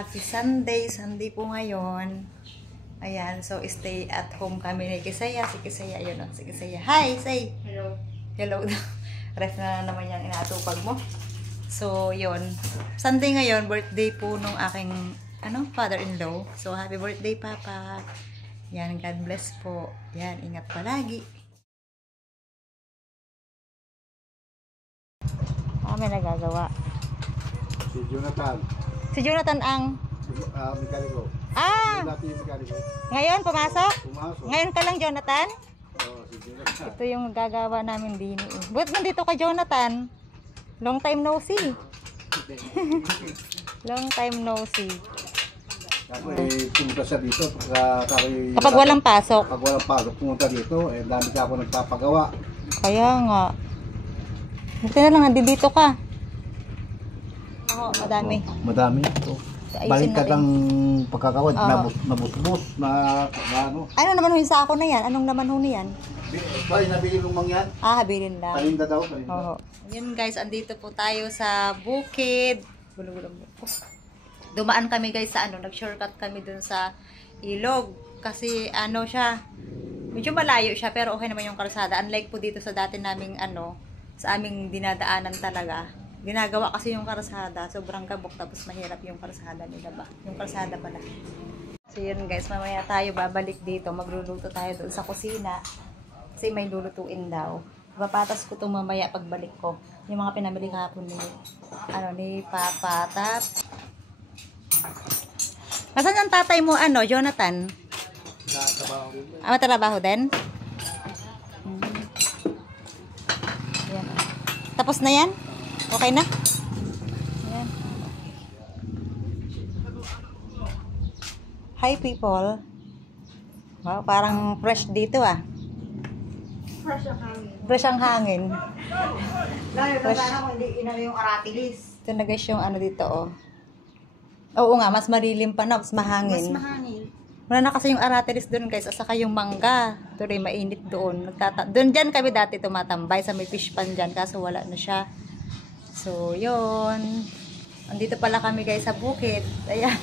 Happy Sunday. Sunday po ngayon. Ayan, so stay at home kami ni Kisaya. Si Kisaya, yun o. Si Kisaya. Hi, say. Hello. Hello. Ref na naman yung inaatupag mo. So, yun. Sunday ngayon, birthday po nung aking father-in-law. So, happy birthday, Papa. Yan, God bless po. Yan, ingat palagi. May nagagawa. Si Jonathan. Si Jonathan ang... mekaniko. Dati mekaniko. Ngayon, pumasok? Pumasok. Ngayon ka lang, Jonathan? Oo, si Jonathan. Ito yung gagawa namin din. Ba't nandito ka, Jonathan? Long time no see. Long time no see. Kasi pumunta siya dito. Kapag walang pasok? Kapag walang pasok, pumunta dito. Eh, dami ka ako nagpapagawa. Kaya nga. Buti na lang, nandito ka. Oo, madami. Madami ito. Ayusin Balik ka na rin. ng pagkakawad, nabusbus, na ano. Ano naman ho yung sako na yan? Anong naman ho niyan? Ay, nabili lumang yan. Habilin lang. Paninda daw, paninda. Oo. Yun guys, andito po tayo sa bukid. Dumaan kami guys sa nag-shortcut kami dun sa ilog. Kasi siya, medyo malayo siya pero okay naman yung kalsada. Unlike po dito sa dati naming sa aming dinadaanan talaga. Ginagawa kasi yung kalsada, sobrang gabok tapos mahirap yung kalsada nila ba? Yung kalsada pala. So yun guys, mamaya tayo babalik dito. Magluluto tayo doon sa kusina. Kasi may lulutuin daw. Papatas ko itong mamaya pagbalik ko. Yung mga pinamili kahapon ni Papa. Nasaan ang tatay mo, Jonathan? Matrabaho din? Yan. Tapos na yan? Okay na? Ayan. Hi people. Wow, parang fresh dito ah. Fresh ang hangin. Fresh ang hangin. Lalo na sana kung hindi yung aratilis. Ito na guys yung dito oh. Oo nga, mas marilim pa na, mas mahangin. Mas mahangin. Wala na kasi yung aratilis doon guys, at saka yung mangga. Ito rin, mainit doon. Doon dyan kami dati tumatambay sa may fish pan dyan, kaso wala na siya. So, yun. Andito pala kami guys sa bukid. Ayan.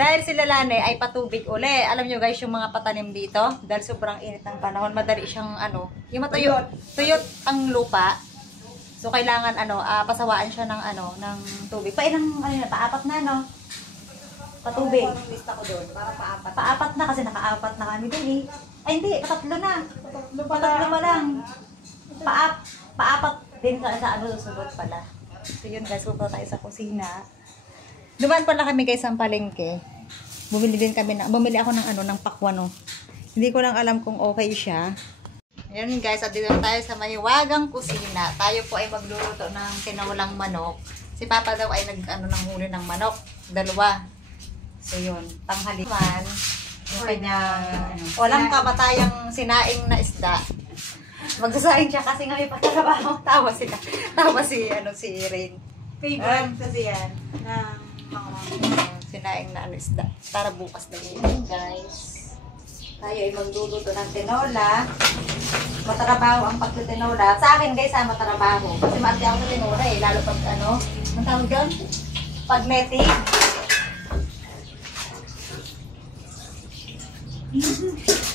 Dahil sila Lane ay patubig uli. Alam nyo guys, yung mga patanim dito, dahil sobrang init ng panahon, madali siyang yung tuyot ang lupa. So, kailangan pasawaan siya ng ng tubig. Pailang paapat na patubig. Lista ko doon, para paapat. Paapat na kasi nakaapat na kami din eh. Ay hindi, patatlo na. Patatlo pa lang. Paapat din ka sa susunod pala. So yun guys, pupunta tayo sa kusina. Dumaan pala kami guys sa palengke. Bumili ako ng pakwan. Hindi ko lang alam kung okay siya. Ayun guys, at dito tayo sa mahiwagang kusina. Tayo po ay magluluto ng tinolang manok. Si Papa daw ay nang huli ng manok. 2. So yun, tanghalian. Yung kanyang walang kamatayang sinaing na isda. Magsasaing siya kasi nga may pagkakabaho. Tawa si Rain. Favorite kasi yan. Ng mga sinaing na isda. Para bukas na yun guys. Tayo ay magluluto ng tinola. Matarabaho ang pagtitinola. Sa akin guys matarabaho. Kasi maati ako sa tinola eh. Lalo pag ang tawag doon? Pag metig.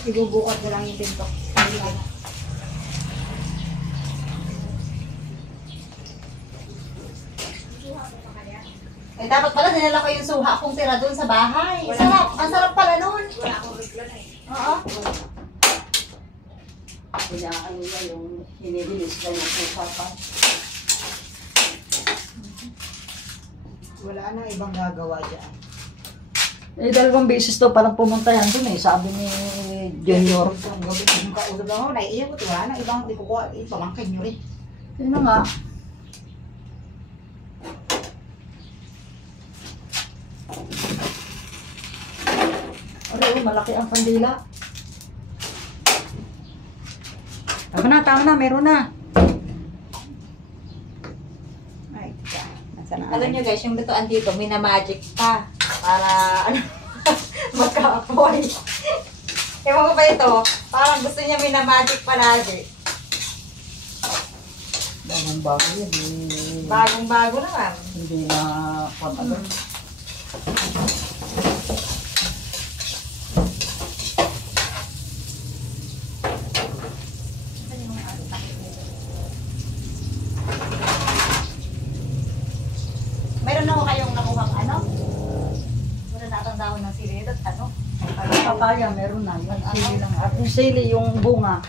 ibubukat na lang yung pinto. Eh, dapat pala dinala ko yung suha kong tira doon sa bahay. Sarap. Ang sarap pala nun. Wala akong regla na eh. Oo. Yung hinibilis na yung suha pa. Wala nang ibang gagawa dyan. Eh, 2 beses to parang pumunta yan dun eh, sabi ni Junior. Ang gabi yung kausap lang ako, naiiyak ko. Wala nang ibang di ko kuha. Pamangkin nyo rin. Yun na nga. Aray, malaki ang kandila. Tama na, meron na. Ay, nasa na. Alam nyo guys, yung lutuan dito, minamagic pa. Para, magka-apoy. Ewan ko ba ito, parang gusto niya minamagic palagi. Bagong bago yan. Bagong-bago naman. Hindi na patagal. Meron na ko kayong nakuhang ano? Wala natandaan ng sili at ano? Papaya, meron na. Yung sili lang. At yung sili, yung bunga.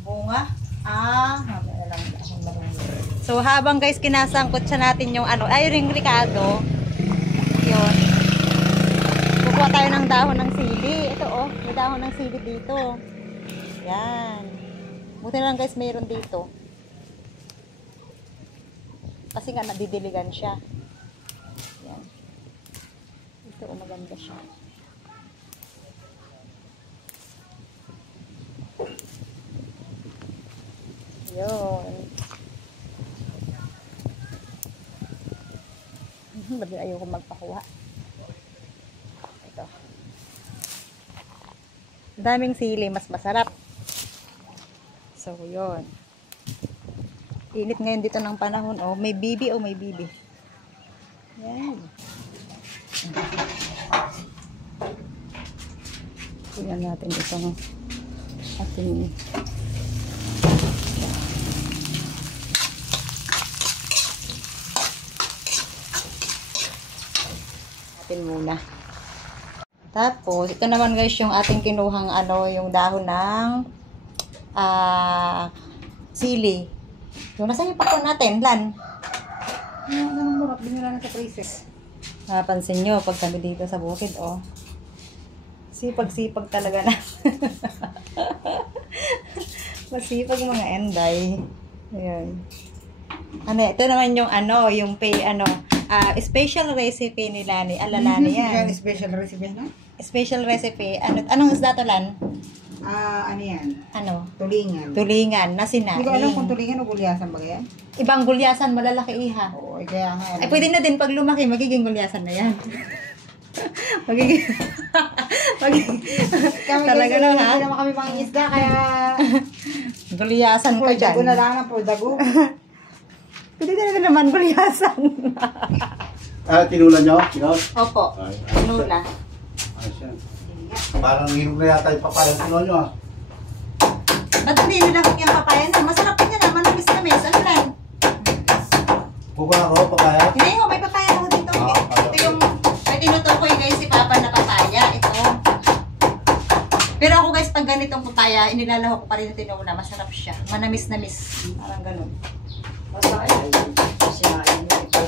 Bunga? Ah. Mamaya lang akong marunong. So habang guys kinasangkot siya natin yung ano, ay yung ricado. Yun. Kukuha tayo ng dahon ng sili. Ito oh, may dahon ng sili dito. Yan. Buti na lang guys mayroon dito. Kasi nga nadidiligan siya. Yan. Ito oh, maganda siya. Yun. Ba't ayoko magpakuha? Ito. Daming sili, mas masarap. So, yun. Init ngayon dito ng panahon. Oh, may bibi, oh, may bibi. Yan. Tingnan natin ito, no? Ating muna. Tapos, ito naman guys yung ating kinuhang ano, yung dahon ng sili. Yung nasa yung pakon natin, Lan. Ganun mo, binira na sa freezer. Napansin nyo, pag kami dito sa bukid, oh. Sipag-sipag talaga na. Masipag mga enday. Ayan. Ano, ito naman yung ano, yung special recipe nila ni Alalani yan. Yan, special recipe na? Special recipe. Anong isda to, Lan? Ano yan? Ano? Tulingan. Tulingan na sinaing. Hindi ko alam kung tulingan o gulyasan ba yan? Ibang gulyasan, malalaki iha. Oo, kaya nga. Ay, pwede na din pag lumaki, magiging gulyasan na yan. magiging... Kami Talaga kasi, na, ha? hindi naman kami pang isda, kaya... Gulyasan ka dyan. Dago na lang po, dago. Pwede na naman gulyasan. Tinula nyo? Tinula? Opo. Ay, Nula. ayos yan. Parang hinog na yata yung papaya tinula nyo ah. Ba't hindi nilakot yung papaya na? Masarap din yan naman. Namis-namis. Ano lang? Buka ako, papaya. Hindi mo, may papaya ako dito. Ito yung, may tinutukoy guys si Papa na papaya. Ito. Pero ako guys, pag ganitong papaya, inilalahok ko pa rin yung tinula. Masarap siya. Manamis-namis. Parang ganun. Basta ay sinain mo ito.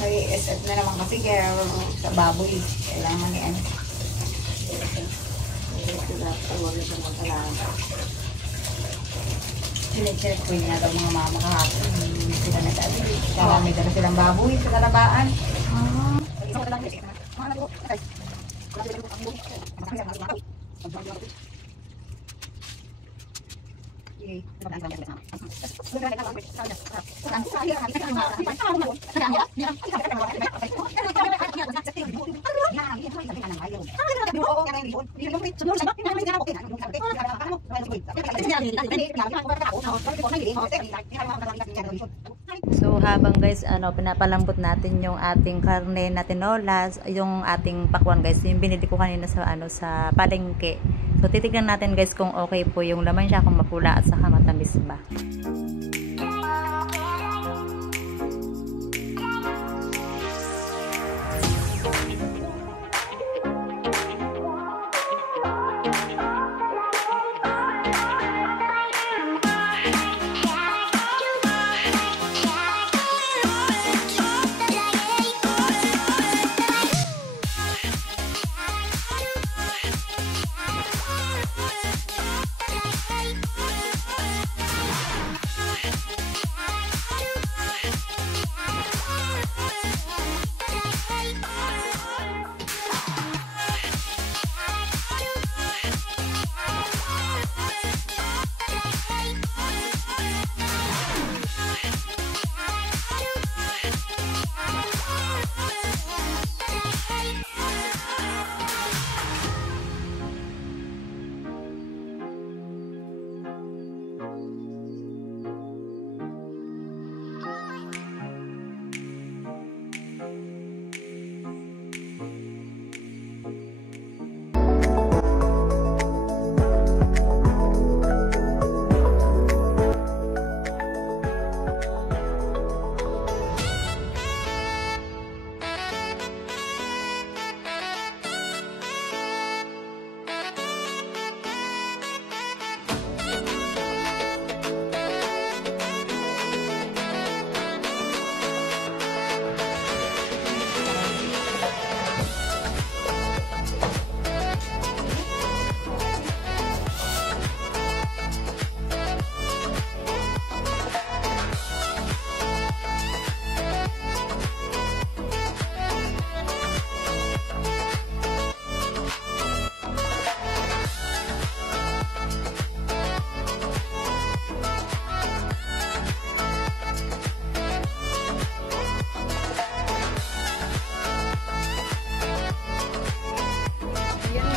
May SF na naman kasi kaya sa baboy. Kailangan ni ano. Sinecheck ko yun nga daw mga mama kahapon. Hindi sila nag-ali. Kaya may dala silang baboy sa talabaan. So habang guys pinapalambot natin yung ating karne na tinolas, yung ating pakwan guys, yung binili ko kanina sa sa palengke. So titignan natin guys kung okay po yung laman siya, kung mapula at saka matamis ba.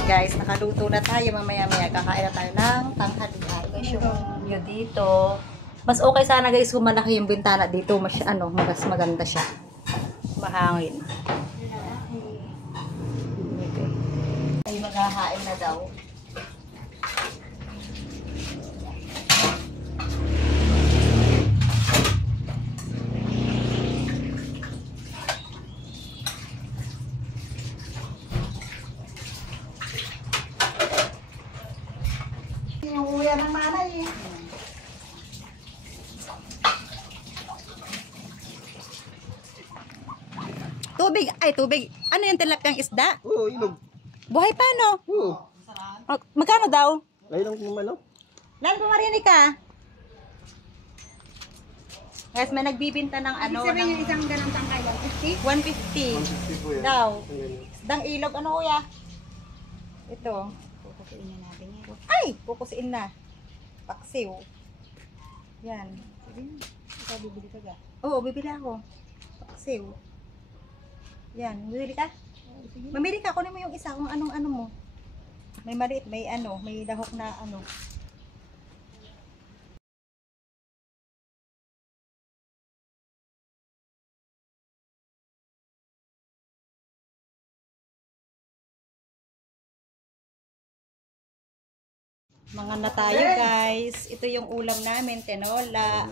guys, nakaluto na tayo. Mamaya-maya kakain na tayo ng tanghalian. Guys, yung view dito. Mas okay sana guys kung malaki yung bintana dito. Mas maganda siya. Mahangin. Okay. Ay maghahain na daw. Yung uya ng nanay eh. Tubig. Ano yung tilapiyang isda? Oo, ilog. Buhay pa, no? Oo. Magkano daw? Ngayon lang kumano. Lan, pumarinig ka. Guys, may nagbibinta ng ano, Sabihin yung ng isang ganang tangkay lang. 150 po yan. daw. Ayan. Isdang ilog, ano kuya? Ito. Kukusin na natin yan. Ay! Kukusiin na. Paksiw. Yan. Ikaw bibili ka ga? Oo, bibili ako. Paksiw. Yan. Bibili ka? Mamili ka. Kunin mo yung isa kung anong ano mo. May maliit, may ano, may lahok na ano. Mga na tayo guys. Ito yung ulam namin, tinola.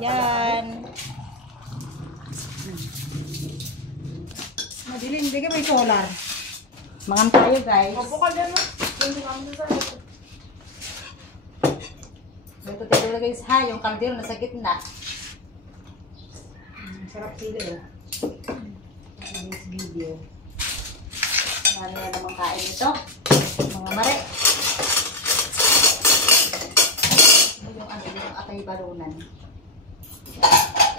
Yan. Madilim, hindi ka may solar. Mga na tayo guys. Ito tinola guys ha, yung kaldero nasa gitna. Sarap sila eh. This video. Marami na naman kain ito. Mga mare. Yung ano, yung atay barunan.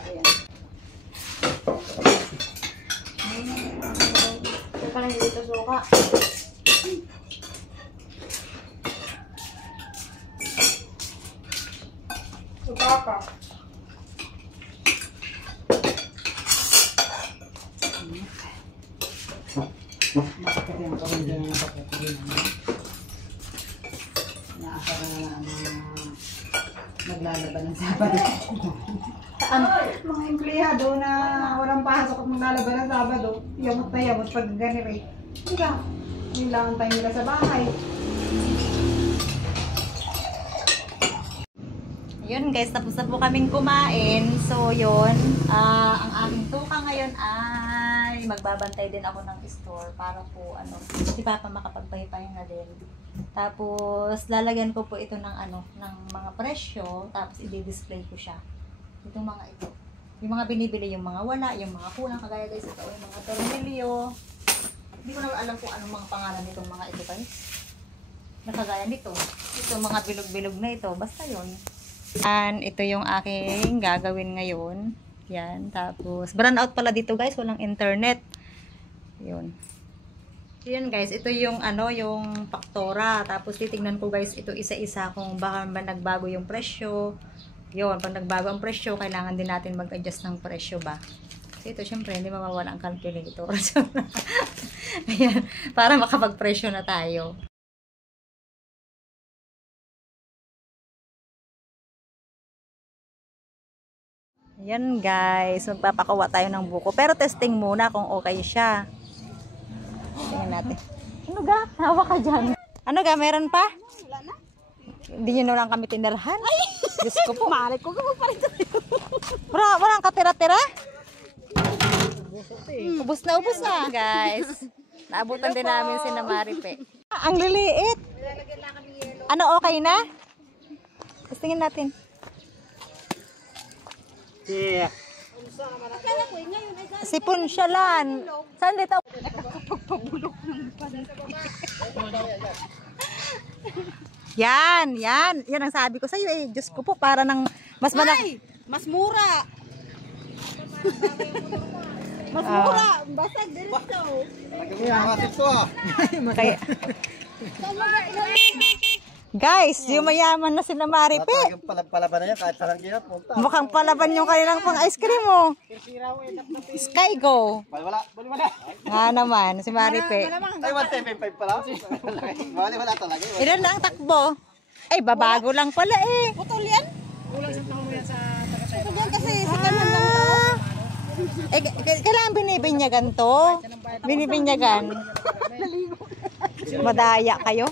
Ayan. Ito pala hindi ito suka. Suka pa. Bakit yung pamilya ng kapatid na naasara na naglalaban ng Sabado. Mga empleyado na walang pasok at maglalaban ng Sabado, yamot na yamot pag ganire. Hindi ka. Nilangan tayo nila sa bahay. Yun guys, tapos na po kaming kumain. So yun, ang aming tuka ngayon ay magbabantay din ako ng store para po ano, si Papa makapagpahipahinga din. Tapos lalagyan ko po ito ng ano, ng mga presyo, tapos i-display ko siya. Itong mga ito. Yung mga binibili, yung mga wala, yung mga kulang, kagaya guys, ito yung mga tornilyo. Hindi ko na alam kung anong mga pangalan nitong mga ito guys. Nakagaya nito. Ito mga bilog-bilog na ito, basta yun. And ito yung aking gagawin ngayon. Yan, tapos brown out pala dito guys, walang internet. Yun. Yun guys, ito yung ano, yung faktura. Tapos titingnan ko guys ito isa-isa kung baka ba nagbago yung presyo. Yun, pag nagbago ang presyo, kailangan din natin mag-adjust ng presyo ba. So ito syempre hindi mawawala ang calculator. Ayan, para makapag-presyo na tayo. Yan guys, magpapakuha tayo ng buko. Pero testing muna kung okay siya. Tingnan natin. Ano ga? Hawa ka dyan. Ano ga? Meron pa? Wala na. Hindi nyo lang kami tinirahan. Diyos ko po. Maalay ko. Walang katira-tira? Ubus na guys. Naabutan din namin si Maripe. Ang liliit. Ano, okay na? Tingnan natin. Yeah. Sipon siya lan. Saan dito? Yan. Yan ang sabi ko sa iyo eh. Diyos ko po, para ng mas malaki. Mas mura! Mas mura! Basag dito! Nagkakasip to ah. Kaya, Guys, yung mayaman na sila Maripe. Yung palaban na yan, kahit saan kaya punta. Mukhang palaban yung kanilang pang ice cream mo. Sky Go. Wala. Nga naman, si Maripe. Ay, 175 pala. Wala talaga. Ilan na ang takbo? Ay, babago lang pala eh. Putol yan? Kulang sa tao yan sa taga-tayo. Ito kasi, si kanan lang to. Eh, kailangan binibinyagan to. Binibinyagan. Madaya kayo.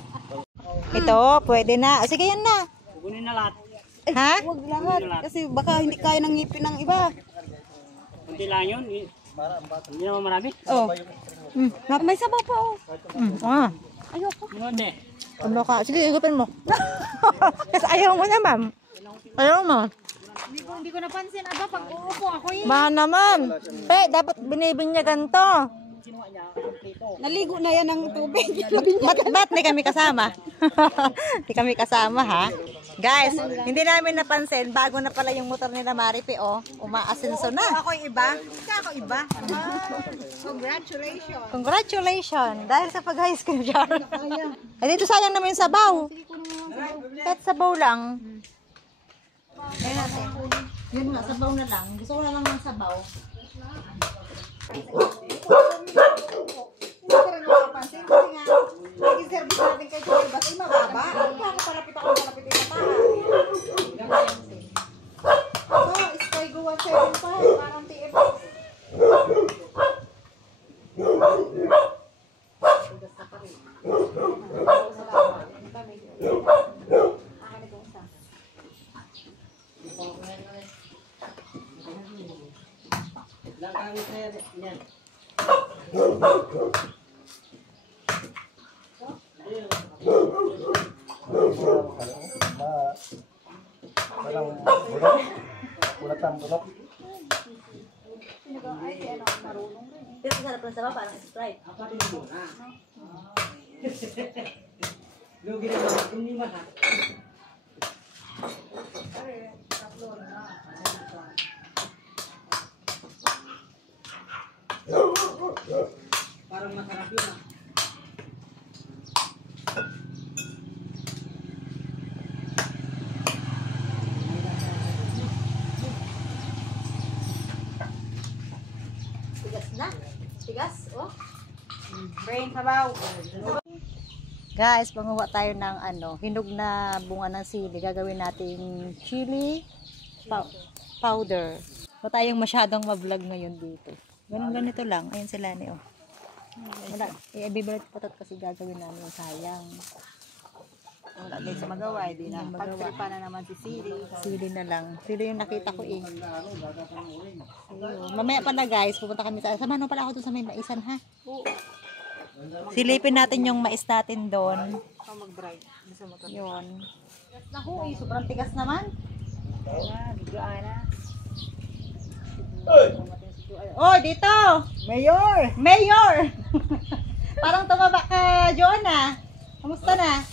Ito, pwede na. O, sige, yan na. Kunin na lahat. Ha? Huwag lahat. Kasi baka hindi kaya ng ngipin ng iba. Kunti lang yun. Hindi naman marami. Oh. May sabaw pa oh. Ayoko. Ano de? Ano ka? Sige, igupin mo. Kasi ayaw mo na, ma'am. Ayaw mo. Hindi ko napansin. Aba, pag uupo ako eh. Baka naman. Pe, dapat binibinyagan to. Naligo na yan ng tubig. Ba't di kami kasama? Di kami kasama, ha? Guys, hindi namin napansin, bago na pala yung motor nila Maripe, oh. Umaasenso na. Ako iba. Ako iba. Congratulations. Congratulations! Dahil sa pag-ice cream jar. Ay, dito sayang naman yung sabaw. Kahit sabaw lang. Ayun natin. Yun nga, sabaw na lang. Gusto ko na lang ng sabaw. Hindi ko rin napapansin. Kasi nga, nag-service natin kay Joel Ba't ay mababa. Kaya palapit ako palapit yung matahan. So, Sky Go 175. Parang TFX. Bulat ang bulok. Pero sarap ng sabaw, parang Sprite. Parang masarap yun ah. Tigas na. Tigas, oh. Brain sabaw. Guys, panguha tayo ng hinog na bunga ng sili. Gagawin nating chili powder. Wala tayong masyadong ma-vlog ngayon dito. Ganito lang. Ayun sila ni oh. Wala. I-bibilit patat kasi gagawin namin yung sayang. Wala din sa magawa. Hindi na. Pagtripa na naman si Siri. Sili na lang. Sili yung nakita ko eh. Ayun. Mamaya pala guys, pupunta kami sa... Samahan mo pala ako dun sa may maisan ha. Oo. Silipin natin yung mais natin doon. Ikaw mag-drive. Gusto mo to. Yun. Naku, sobrang tigas naman. Biglaan na. Oh, dito! Mayor! Mayor! Parang tumaba ka, Jonah. Kamusta na?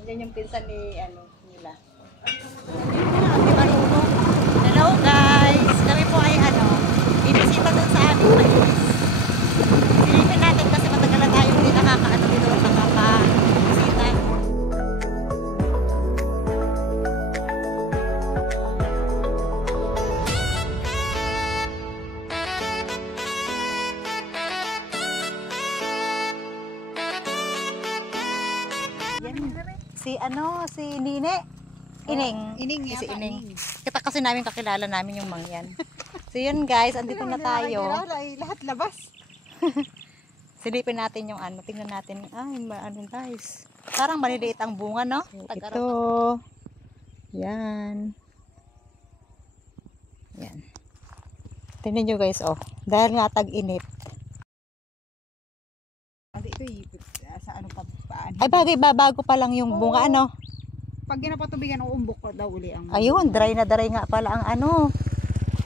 Nandiyan yung pinsan ni, nila. Hello guys! Kami po ay, ibisita dun sa aming mais. Silipin natin kasi matagal na tayo hindi nakakaano dito nakaka-bisita. Si Nine. Ining. Si Ining. Kita kasi namin kakilala namin yung mangyan. So yun guys, andito na tayo. Lahat labas. Silipin natin yung tingnan natin. Ay, guys. Parang maliliit ang bunga, no? Ito. Yan. Yan. Tingnan nyo guys, oh. Dahil nga tag-init. Ito sa pa paan. Ay, bago pa lang yung bunga, Pag ginapatubigan, uumbok pa daw uli ang... Ayun, dry na dry nga pala ang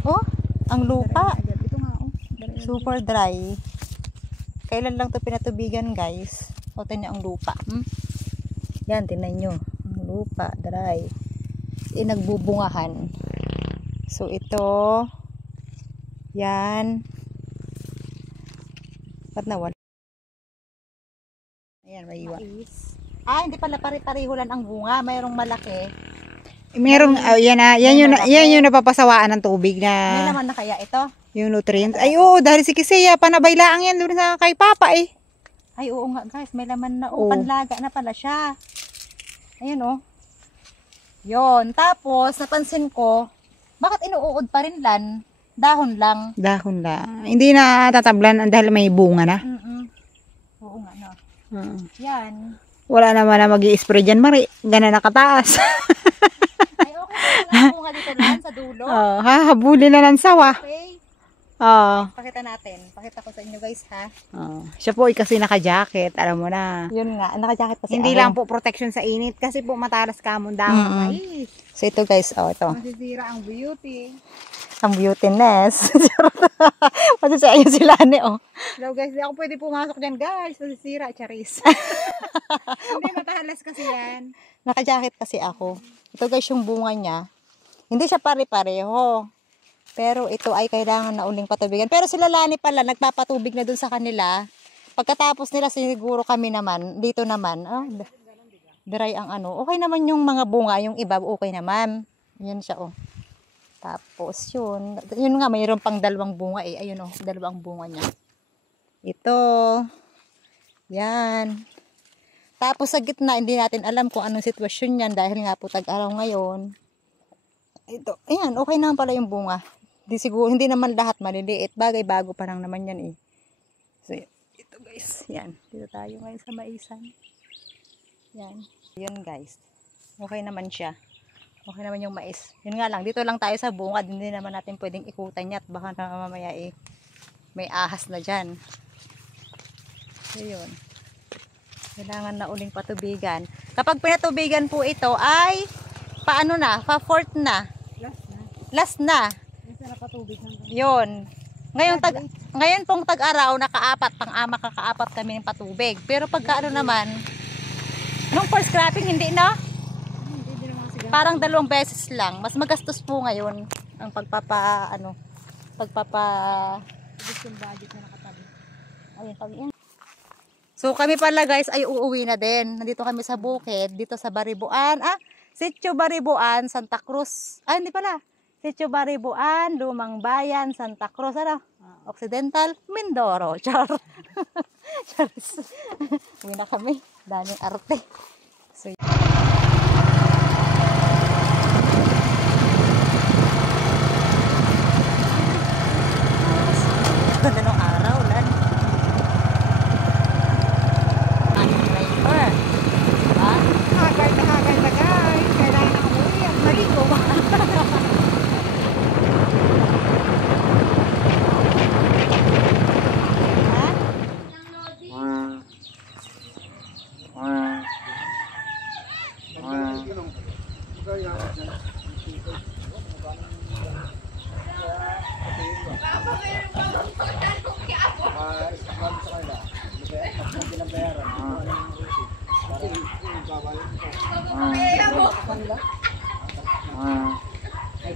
Oh, ang lupa. Ito nga, oh. Super dry. Kailan lang to pinatubigan, guys? O, tingnan ang lupa. Yan, tingnan nyo. Ang lupa, dry. Nagbubungahan. So, ito. Yan. Ba't nawala? Ayan, may iwan. Hindi pala pare-pareho lang ang bunga. Mayroong malaki. Meron, yan yung napapasawaan ng tubig May na laman na kaya ito? yung nutrients. Ay, oo, dahil si Kisaya, panabay laang yan doon sa kay Papa eh. Ay, oo nga guys. May laman na. Oo. Panlaga na pala siya. Ayun oh. Yon. Tapos, napansin ko, bakit inuuod pa rin lan? Dahon lang. Dahon lang. Hindi na tatablan dahil may bunga na. Oo nga no. Yan. Wala naman na mag-i-spray dyan, Mari. Gana nakataas. Ay, okay na bunga dito lan sa dulo. Hahabulin na ng sawa. Okay. Pakita natin. Pakita ko sa inyo guys ha. Siya po ay kasi naka-jacket. Alam mo na. Yun nga. Naka-jacket pa si Hindi Aaron. lang po protection sa init kasi po matalas ka mo dahon. Ay, So ito guys. Ito. masisira ang beauty. Ang beautiness. Masasaya sila ni Hello guys, hindi ako pwede pumasok dyan guys. Masisira, charis. Hindi, matalas kasi yan. Naka-jacket kasi ako. Ito guys yung bunga niya. Hindi siya pare-pareho. Pero ito ay kailangan na uling patubigan. Pero sila Lani pala, nagpapatubig na dun sa kanila. Pagkatapos nila siguro kami naman, dito naman, dry ang ano. Okay naman yung mga bunga, yung iba okay naman. Yan siya Tapos yun nga, mayroon pang dalawang bunga Ayun dalawang bunga niya. Ito. Yan. Tapos sa gitna, hindi natin alam kung anong sitwasyon yan dahil nga po tag-araw ngayon. Ito, ayan, okay naman pala yung bunga. Hindi naman lahat maliliit. Bagay bago pa lang naman yan So, ito guys, yan. Dito tayo ngayon sa maisan. Yan. Yun guys. Okay naman siya. Okay naman yung mais. Yun nga lang, dito lang tayo sa bungad. Hindi naman natin pwedeng ikutan niya at baka na mamaya may ahas na dyan. So, yun. Kailangan na uling patubigan. Kapag pinatubigan po ito ay paano na? Pa-fourth na. Last na. Yun. Ngayon pong tag-araw, pang-ama kakaapat kami ng patubig. Pero pagka naman, nung first cropping, hindi na. Parang 2 beses lang. Mas magastos po ngayon ang Ayun. So kami pala guys ay uuwi na din. Nandito kami sa bukid, dito sa Baribuan. Sitio Baribuan, Santa Cruz. Hindi pala. Sitio Baribuan, Lumang Bayan, Santa Cruz. Occidental, Mindoro. Char. Uwi na kami. Daming arte. So, ganda ng araw, lan. Driver. Hagay na guys. Kailangan na umuwi at maligo.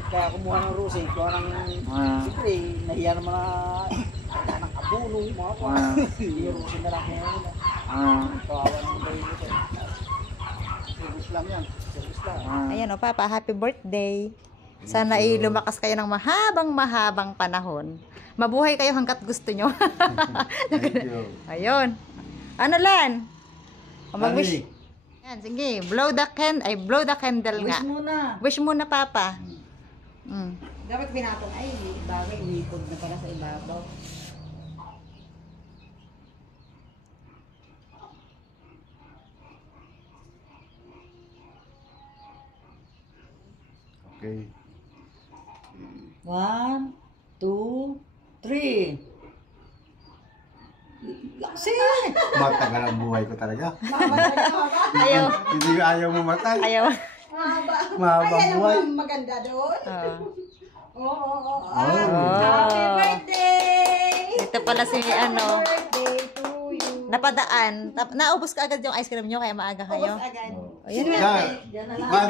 Kaya kumuha ng rosy, kuha ng siyempre, nahiya naman ng abuno, mga kuha. Yung rosy na lang kaya nila. Kawawa naman kayo nito. Service lang yan. Service lang. Ayan Papa, happy birthday. Sana lumakas kayo ng mahabang panahon. Mabuhay kayo hanggat gusto nyo. Thank you. Ayun. Ano lan? Mag-wish. Yan, sige. Blow the candle nga. Wish muna. Wish muna, Papa. Dapat pinatong ay bagay, lipod na pala sa ibabaw. Okay. 1, 2, 3. Laksi! Matagal ang buhay ko talaga. Ayaw. Hindi ayaw mo matay. Ayaw. Mahabang buhay. Maganda doon. Oo. Happy birthday! Ito pala si Birthday to you. napadaan. Naubos ka agad yung ice cream nyo kaya maaga kayo. Agad. Ayun. Yan. Man.